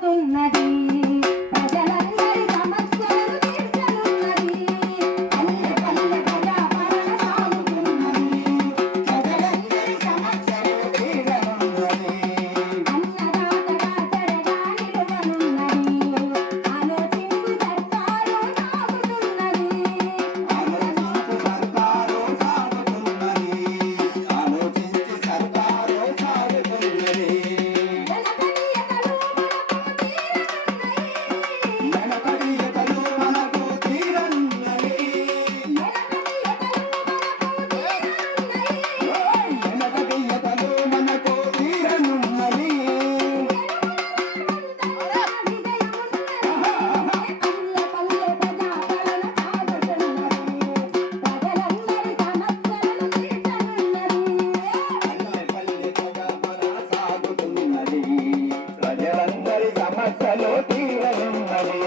సాగుతున్నది ప్రజలందరి సమస్యలను తీర్చనున్నది పల్లె పల్లె ప్రజాపాలన సాగుతున్నది ప్రజలందరి సమస్యలను తీర్చనున్నది అన్నదాతగా తెరగా నిలువనున్నది ఆలోచింపు సర్కారు సాగుతున్నది ఆలోచించు సర్కారు సాగుతున్నది ఆలోచించి సర్కారు సాగుతున్నది వెనకడియతలు మనకు తీరనున్నది వెనకడియతలు మనకు తీరనున్నది పల్లె పల్లె ప్రజాపాలన సాగుతున్నది ప్రజలందరి సమస్యలు తీరనున్నది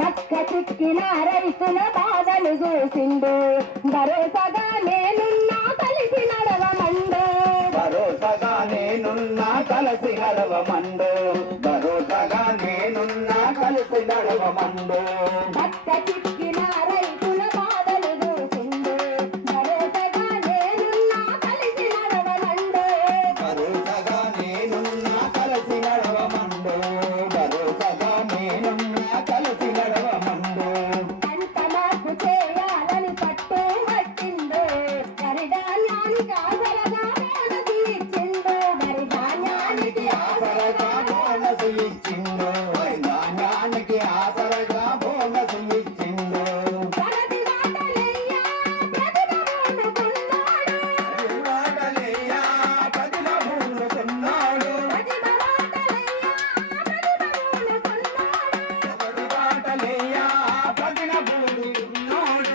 బక్క చిక్కిన రైతుల బాధలు చూసిండు భరోసాగా నేనున్నా కలిసి నడవమండు భరోసాగా నేనున్నా కలిసి నడవమండు భరోసాగా నేనున్నా కలిసి నడవమండు బక్క చిక్కిన రైతుల బాధలు చూసిండు భరోసాగా నేనున్నా కలిసి నడవమండు భరోసాగా నేనున్నా కలిసి నడవమండు భరోసాగా నేనున్నా కలిసి నడవమండు పంట మార్పు చేయాలని పట్టు పట్టిండు వరిధాన్యానికి ఆసరగా బోనసు ఇచ్చిండు వరిధాన్యానికి ఆసరగా బోనసు ఇచ్చిండు ధాన్యానికి ఆసరగా బోనసు ఇచ్చిండు ప్రగతి బాటలయ్యా ప్రతిభ వాడలేయా పదిల పూనుకున్నాడు ప్రతిభ బాటలయ్యా పది బాటలేయా పదిల పూనుకున్నాడు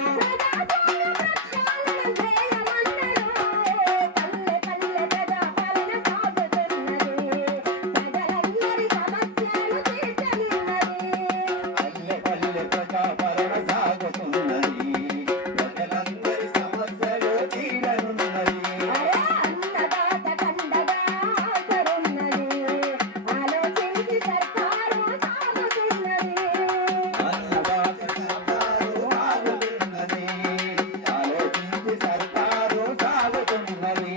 పల్లె పల్లె ప్రజాపాలన సాగుతున్నది ప్రజలందరి సమస్యలు తీరనున్నది అన్నదాత సర్కారు సాగుతున్నది ఆలోచించి సర్కారు సాగుతున్నది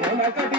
వెనకటి